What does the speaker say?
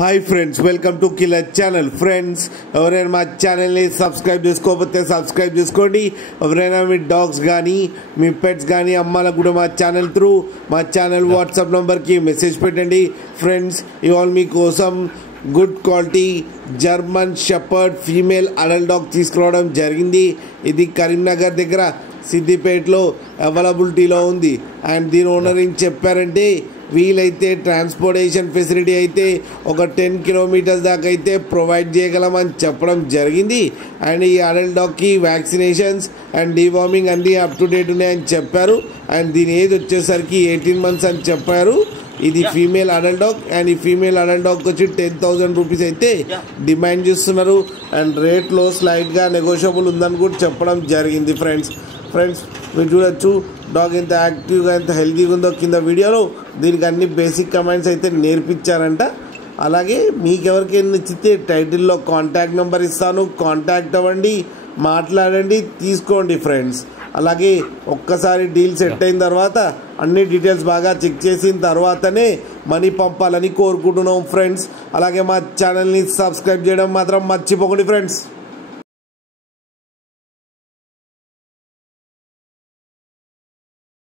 Hi friends, welcome to killer channel. Friends, ఎవరైనా మా ఛానల్ని సబ్స్క్రైబ్ చేసుకోకపోతే సబ్స్క్రైబ్ చేసుకోండి. ఎవరైనా మీ డాగ్స్ కానీ మీ పెట్స్ కానీ అమ్మాలకు కూడా మా ఛానల్ త్రూ మా ఛానల్ వాట్సాప్ నెంబర్కి మెసేజ్ పెట్టండి. ఫ్రెండ్స్, ఇవాళ మీకోసం good quality German shepherd female adult dog తీసుకురావడం జరిగింది. ఇది కరీంనగర్ దగ్గర సిద్దిపేటలో అవైలబిలిటీలో ఉంది. అండ్ దీని ఓనర్ ఏం చెప్పారంటే, వీలైతే ట్రాన్స్పోర్టేషన్ ఫెసిలిటీ అయితే ఒక 10 కిలోమీటర్స్ దాకా అయితే ప్రొవైడ్ చేయగలమని చెప్పడం జరిగింది. అండ్ ఈ అడల్ట్ డాగ్కి వ్యాక్సినేషన్స్ అండ్ డివార్మింగ్ అన్నీ అప్ టు డేట్ ఉన్నాయని చెప్పారు. అండ్ దీని ఏజ్ వచ్చేసరికి 18 months అని చెప్పారు. ఇది ఫీమేల్ అడల్ట్ డాగ్. అండ్ ఈ ఫీమేల్ అడల్ట్ డాగ్ వచ్చి 10,000 రూపీస్ అయితే డిమాండ్ చేస్తున్నారు. అండ్ రేట్లో స్లైట్గా నెగోషియబుల్ ఉందని కూడా చెప్పడం జరిగింది. ఫ్రెండ్స్ మీరు చూడొచ్చు డాగ్ ఎంత యాక్టివ్గా ఎంత హెల్తీగా ఉందో కింద వీడియోలో. దీనికి అన్ని బేసిక్ కమెంట్స్ అయితే నేర్పించారంట. అలాగే మీకు ఎవరికైనా నచ్చితే టైటిల్లో కాంటాక్ట్ నెంబర్ ఇస్తాను, కాంటాక్ట్ అవ్వండి, మాట్లాడండి, తీసుకోండి ఫ్రెండ్స్. అలాగే ఒక్కసారి డీల్ సెట్ అయిన తర్వాత అన్ని డీటెయిల్స్ బాగా చెక్ చేసిన తర్వాతనే మనీ పంపాలని కోరుకుంటున్నాం ఫ్రెండ్స్. అలాగే మా ఛానల్ని సబ్స్క్రైబ్ చేయడం మాత్రం మర్చిపోకండి ఫ్రెండ్స్.